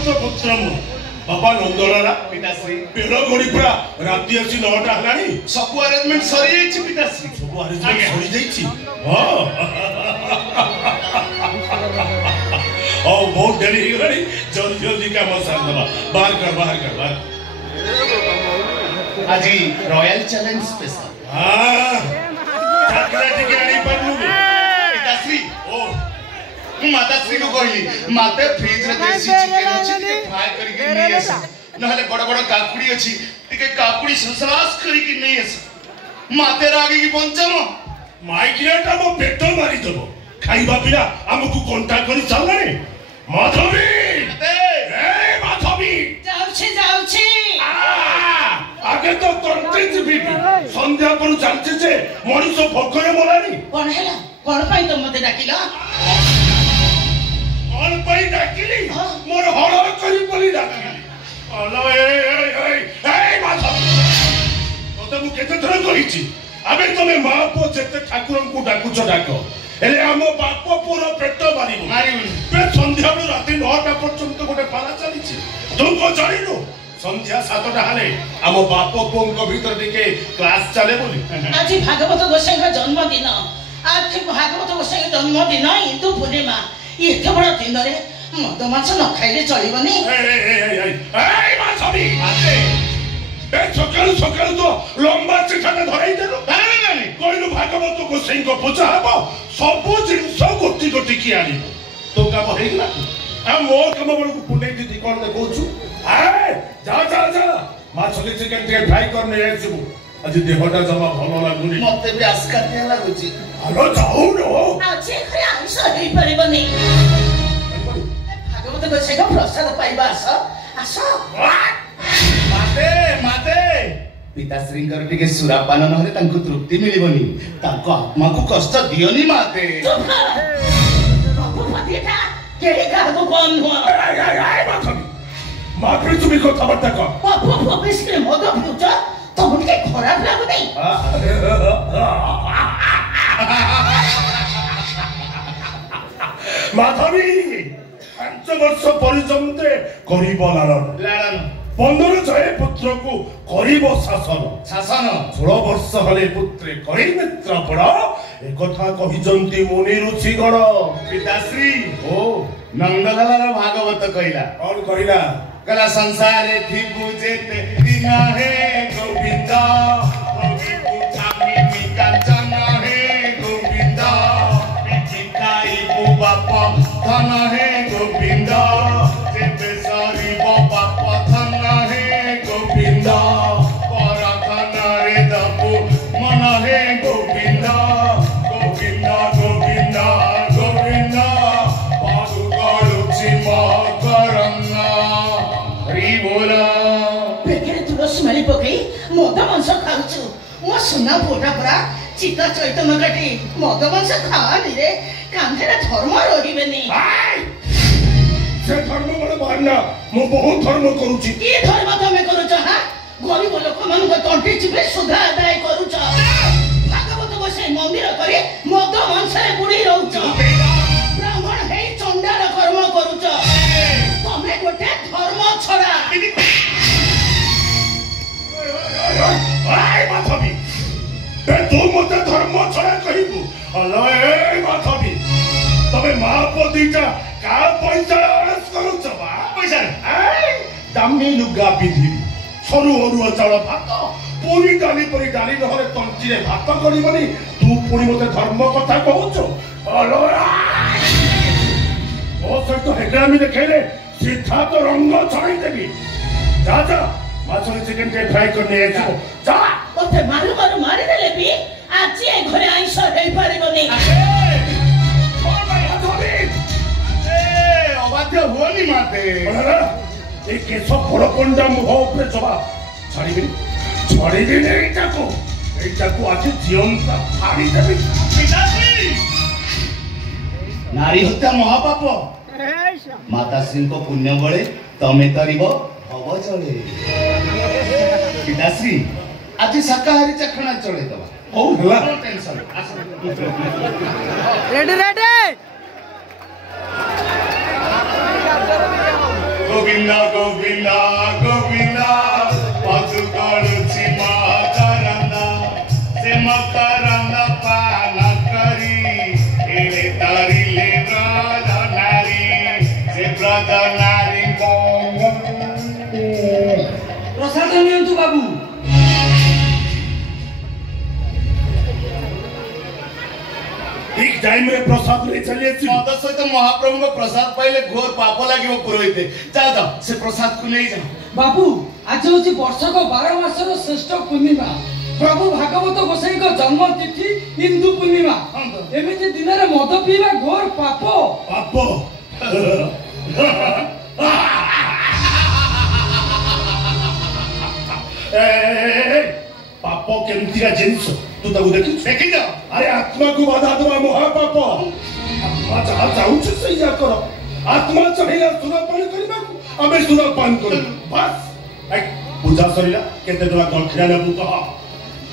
भागवत पुत्र मु बाबा नंदलाला पिताश्री बेल गड़ी पूरा राति आसी 9टा हलानी सब अरेंजमेंट सरी जाइछि पिताश्री सब अरेंजमेंट सरी जाइछि हां ओ बहुत देरी हो गई जल्दी जल्दी काम सार दबा बाहर कर आज रॉयल चैलेंज स्पेशल हां चाकरा टिके आनी पड़नु पिताश्री ओ माताश्री को कहली माते फ्रिज रे देसी चिकन अछि के फ्राई करके नै आस नहले बड़ बड़ काकुड़ी अछि टिके काकुड़ी ससरास करके नै आस माते रागी की पंचम माइकियाटा मो पेट मारी दबो खाइबा पिला हमकु कांटेक्ट करी चलने माधवी ए माधवी जाउछे आगे तो तंत्री जीबी संध्या पर चलছে যে মনিষ ভক্ষরে মলানি কোন হেলা কোন পাই তো মতে ডাকিলা কোন পাই ডাকিলি মোর হল করি বলি ডাকিলি আলো এই মাধবী তোতে মু কেতে ধরে কইছি আবে তুমি মা পো যেতে ঠাকুরଙ୍କୁ ডাকুছ ডাক এলে ଆମ ବାପ ପୁର ପେଟ ମାରିବୁ ବେ ସନ୍ଧ୍ୟାରୁ ରାତି 9ଟା ପର୍ଯ୍ୟନ୍ତ ଗୋଟେ ପାଲା ଚାଲିଛି ତୁ କଣ ଜାଣିନୁ संध्या 7टा हाले आम बाप पुओंक भीतर टिके क्लास चले बोली आज भागवत गोसाई का जन्मदिन आज भागवत गोसाई का जन्मदिन हिंदू पूर्णिमा एते बड़ दिन रे मद मांस न खाइले चलिबनी ए माधवी आते बे सकाल तो लंबा चिठाटा धराई देलो नहीं कोइनु भागवत गोसाई को पूजा हबो सब जिंस गोटी गोटी की आनिबो तो काम हेगला आ मो काम बळकु पुणे दीदी कोन देखौछु जा माछली चिकन टे फ्राई करने आइछु आज देहटा जमा भलो लागुनी मते भी आस्कातिया लागुची हेलो जाऊ नो आज खरे आंस हेई परिबनी भागवत गोसाई का प्रसाद पाइबा आस माते पिताश्री टिके सुरापान नहले तांको तृप्ति मिलिबनी तांको आत्मा को कष्ट दियोनी माते बाबू पतिटा केड़ी का को कोन हो माधवी माधवी तुम्ही कथाबार्ता कर बाबू बिस्किट मद पिउछ तमके खराब लागु नै माधवी 5 वर्ष परिजन्ते करिब लालन 15 जय पुत्र को करिब शासन 16 वर्ष हले पुत्रे करि मित्र पड़ एक कथा कहिजंती मुनि ऋषि गण पिताश्री ओ नंदलाल भागवत कहिला और कहिला कला संसारे थी बुझेते दिना है गोविंद प्रभु छामी मिकांचन है गोविंद पिताई को बाप धन है गोविंद जेते सारी बाप धन है गोविंद पर धन रे दपु मन है गोविंद गोविंद गोविंद गोविंद पादु गलुची मकरन्ना बोला पेकेरे तुलसी माली पकई मद मांस खाउछु मो सुना पोटा परा चिता चैतन्य काटी मद मांस खानी रे कांधेरा धर्म रहिबेनी से धर्म मन मानना मो बहुत धर्म करूची की धर्म तमे करूछ हा गरीब लोक मन को तंटी चिपे सुधा आदाय करूछ भागवत गोसाई मंदिर करे मद मांस रे बुडी रहउछ ब्राह्मण हे चंडाल कर्म करूछ तमे गोटे धर्म छड़ा माधवी तू मत धर्म छड़ा कहबू हलो ए माधवी तबे मा पदीटा का पैसा अरस करूछ बा पैसा दामी लुगा पिधी सरू अरुआ चाउल भात पूरी डाली परी डाली नहले तंचिरे भात करिबनी तू पुणी मते धर्म कथा कहूछ हलो ओ सहित हेगरामी देखेले सीधा तो रंग छाई देबी जा माछली चिकन के फ्राई करने आइছো जा ओते मारू मारी देले भी आज ए घरे आइस हेई परिबनी छोड़ भाई माधवी अबाध्य हुअनी माते ए केसो बड़पंडा मुह ऊपर जबा छाड़ी दे एटाको आज जीवंता फाड़ी देबी पिताश्री नारी हत्या महापाप माताश्री को पुण्य बळे तमे तरिब हब चले पिताश्री आज शाकाहारी चखना चले दबा हो हला टेंशन रेडी ओ गोविंदा गोविंदा गोविंदा पासु काळुची माकरंदा से मकरंदा पाना करी एले तारिले ब्रज नारी से ब्रज नारी प्रसाद नियंतु बाबू ठीक टाइम रे प्रसाद ले चली मत सहित महाप्रभु को प्रसाद पाइले घोर पाप लागिव पुरोहित जा जा से प्रसाद को ले जा बाबू आज होची वर्षक 12 मासर श्रेष्ठ पूर्णिमा प्रभु भागवत गोसाई को जन्म तिथि हिंदू पूर्णिमा एमिति दिन रे मद पीवा घोर पाप पाप पाप केमतिया जिनिस तू ताकू देखी जा अरे आत्मा को बाधा दवा महापाप आत्मा जहाँ जाऊँ से जा करो आत्मा चाहिए सुरापान करना हमें सुरापान करो बस पूजा सरिला केते टका दक्षिणा नेबू कह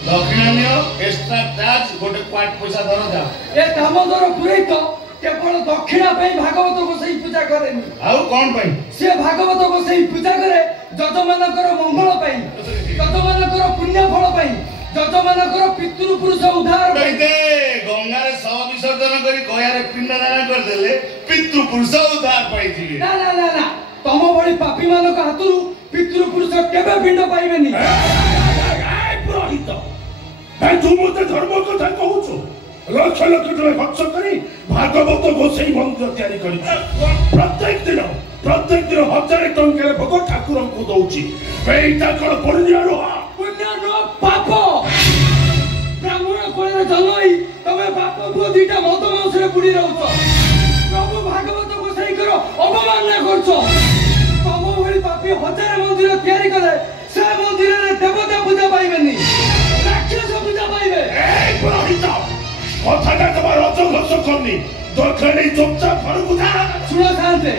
दक्षिणा नियो एक्स्ट्रा चार्ज गोटे क्वाट पैसा धर जा ए दामोदर पुरोहित केवल दक्षिणा पे भागवत गोसाई पूजा करेनी आउ कोन पई से भागवत गोसाई पूजा करे जजमानकर मंगल पई जजमानकर पुण्य फल पई जजमानकर पितृ पुरुष उद्धार पई दे गंगा रे शव विसर्जन करी गया रे पिंडदान कर देले पितृ पुरुष उद्धार पाई जीवे ना ना ना ना तम बड़ी पापी मानक हातुरु पितृ पुरुष केबे पिंड पाइबेनी पुरोहित तू मते धर्म कथा कहूछु लक्ष लक्ष टका खर्च करी भागवत गोसाई मंदिर तैयारी करी प्रत्येक दिन हजार टंका भोग ठाकुर को दउची एटा कोन पुण्य नो पाप ब्राह्मण कोले जन्मई तमे पाप बुद्धीटा मत मांसरे बुडी रहउछ प्रभु भागवत गोसाई करो अपमान ना करछो तम भली पापी हजार मंदिर तैयारी करे से मंदिर रे देवता पूजा पाइबेनी राक्षस पूजा पाइबे ए पुरोहित कथाटा तमार अजघस करनी दक्षिणी चुपचाप घर बुझा सुन शांते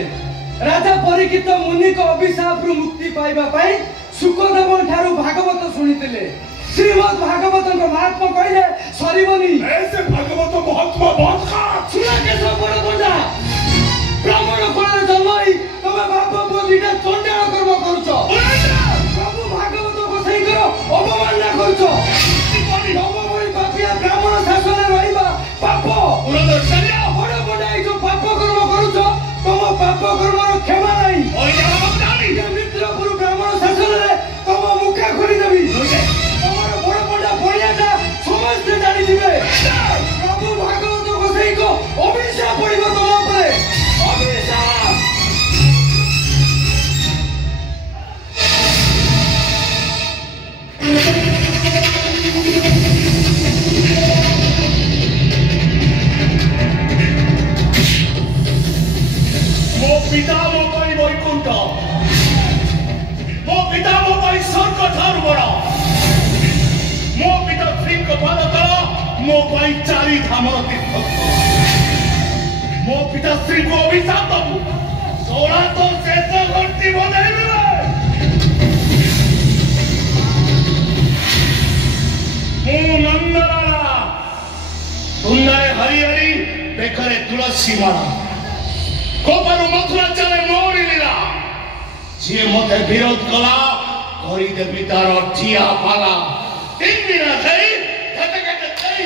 राजा परिकित मुनि को अभिशाप रु मुक्ति पाइबा पाई सुखदेव ठारू भागवत सुनितिले श्रीमद् भागवत को महात्मा कहले सरीबनी ऐसे भागवत महात्मा बहुत खा सुना के सब बड़ बड़ा ब्राह्मण कोले जन्मई तमे बाप बुद्धीटा चंडाळ कर्म करूछ प्रभु भागवत गोसाई करो अपमान ना करूछ नव भई पापिया ब्राह्मण शासन रहिबा पाप पुरंदर चलिया बड़ बड़ा जो पाप कर्म करूछ तम पाप कर्मर क्षमा नाही ओइ जा बाबू मित्र गुरु ब्राह्मण शासन रे तम मुखा खोली देबी तमर बड़ बड़ा बड़ियाटा समस्त जानि दिबे प्रभु भागवत गोसाई को अभिशाप पड़िबो तम ऊपर अभिशाप ମୋ ପିତା ମୋ ପାଇଁ ବୈକୁଣ୍ଠ ମୋ ପିତା ମୋ ପାଇଁ ସ୍ୱର୍ଗ ଠାରୁ ବଡ଼ ମୋ ପିତା ଶ୍ରୀଙ୍କ ପାଦ ତଳ ମୋ ପାଇଁ ଚାରି ଧାମର ତୀର୍ଥ ମୋ ପିତା ଶ୍ରୀଙ୍କୁ ଅଭିଶାପ ଦବୁ ଷୋଳା ତ ଶେଷ ଘଣ୍ଟି ବଜାଇବେ ମୁଁ ନନ୍ଦଲାଲା ତୁଣ୍ଡରେ ହରି ହରି ବେକରେ ତୁଳସୀ ମାଳା कोपरु मथुरा चले मोड़ी लीला जे मते विरोध कला करी देबी तार ठिया पाला 3 दिन गई कटे कटे गई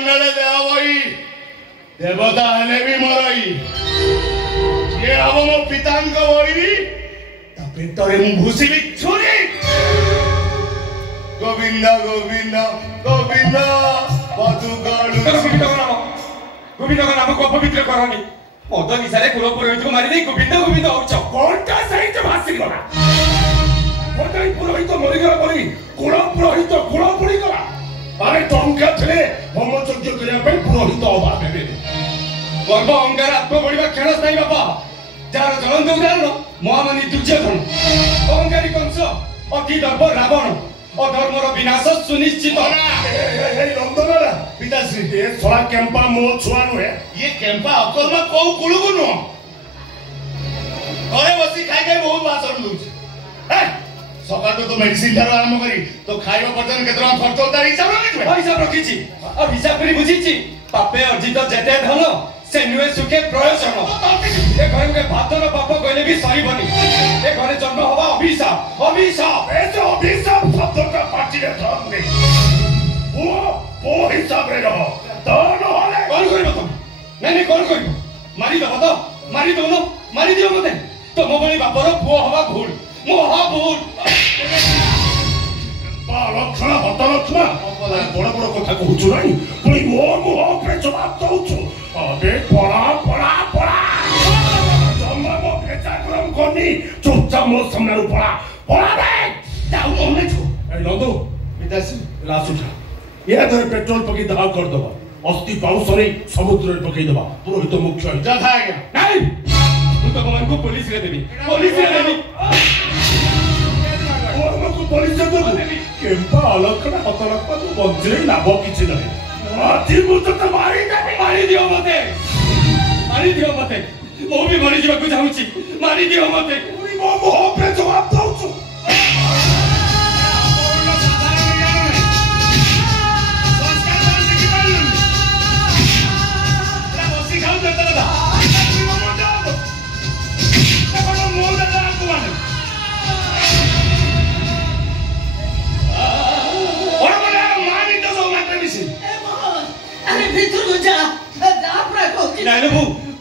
अन्नले देवई देवता हेले भी मरई ये अब मो पितांक बई ता पेटरे मु भूसी भी छुरी गोविंद गोविंद गोविंद बदुगळु गोविंद का नाम को अपवित्र करनी मद निशारे कुल पुरोहित को मारी दे गोविंद गोविंद होउछ कोणटा सहित भासी गला कोणटाई पुरोहित मरि गला परी कुल पुरोहित कुल पुरी गला अरे टंका थे होमचर्य करिया पे पुरोहित अभाव हेबे गर्व अहंकार आत्म बढ़िया क्षण स्थायी बापा जार ज्वलंत उदाहरण महामनी दुर्योधन अहंकारी कंस अति दर्प रावण अधर्मर विनाश सुनिश्चित नंदनला पिताश्री ये थोड़ा केम्पा मो छुआ नुहे ये केम्पा अकल में को कुलगु न घरे बसी खाई खाई बहुत भाषण दूछ हे सकाळ तो मेडिसिन थारो आरंभ करी तो खाइबा पर्यंत केतना खर्च होता हिसाब रखिछ हिसाब रखिछि अब हिसाब करी बुझिछि पापे अर्जित जेते धन से नुए सुखे प्रयोजन ए घर के भातर पाप कहले भी सरीबनी ए घरे जन्म हवा अभिशाप अभिशाप ए जो अभिशाप शब्द का पार्टी रे धन नहीं वो हिसाब रे रहो तो न होले कौन करिबो तुम नहीं कौन करिबो मारी दबो तो मारी दोनो मारी दियो मते तो मो बली बापर पुओ हवा भूल मोहा भूल लक्षण हत लक्षण बड़ बड़ कथा कहूछु नहीं पुणी मोर मुह पे जवाब दउछु अबे पड़ा पड़ा पड़ा जम्मा मो भेचा करम कोनी चुपचाप मो सामने रु पड़ा पड़ा बे जाऊ मने छु ए नंदू पिताश्री लाश उठा ये धर पेट्रोल पकी दाह कर दबा अस्थि पाउसरे समुद्र रे पकई दबा पुरोहित मुख्य जथा आज्ञा नहीं तू तो मन को पुलिस रे देबी को पुलिस से दबु केम्पा अलखना हतलखा तो बंजरे लाभ किछि नहीं आदि मुझे मारी दियो मते मो भी मरी जीवा को चाहूची मारी दियो मते पूरी मो मुह पे जवाब दउछु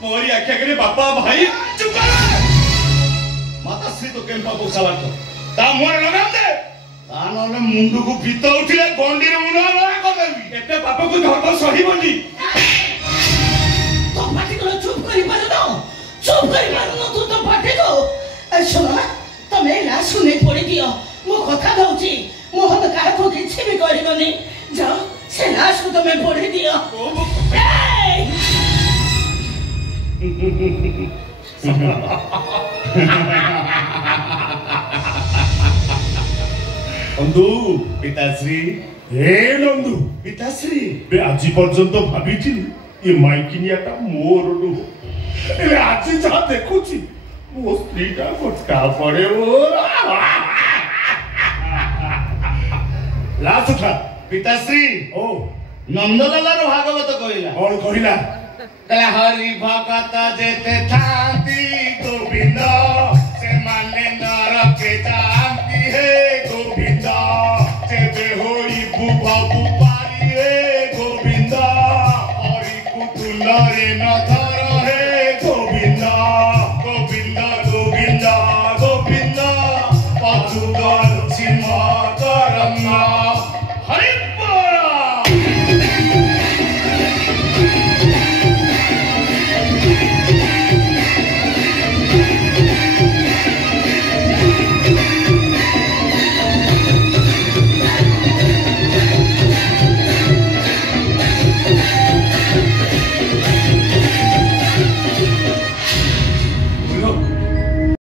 मोरी आख्या करे बापा भाई चुप कर माता श्री तो केम्पा पोसाला ता मोर लगाम दे ता नले मुंडू को भीत उठिले गंडी रे मुंडा लगा करबी एते बापा को धर्म सही बोली तो पाटी को चुप करी पारुनो तू तो पाटी को सुनो ना तमे ना सुने पड़ी दियो मो कथा दउची मोहन काहे को किछि भी करिबनी जाओ से लाश को तमे पड़ी दियो नंदू पिताश्री हे नंदू पिताश्री बे आज पर्यंत भाबीची ये माइकिनियाटा मोर नु ए आज जा देखुची मो स्त्रीटा गोटा पड़े मोर लास्ट उठा पिताश्री ओ नंदलाला रो भागवत कहिला और कहिला कला हरि भगत जेते थांती गोविंद से माने नरके जाती है गोविंद जेते होई बुभा बुपारी है गोविंद हरि कुतुलरे न धर है गोविंद गोविंद गोविंद गोविंद पतुगल सिंह करम हरि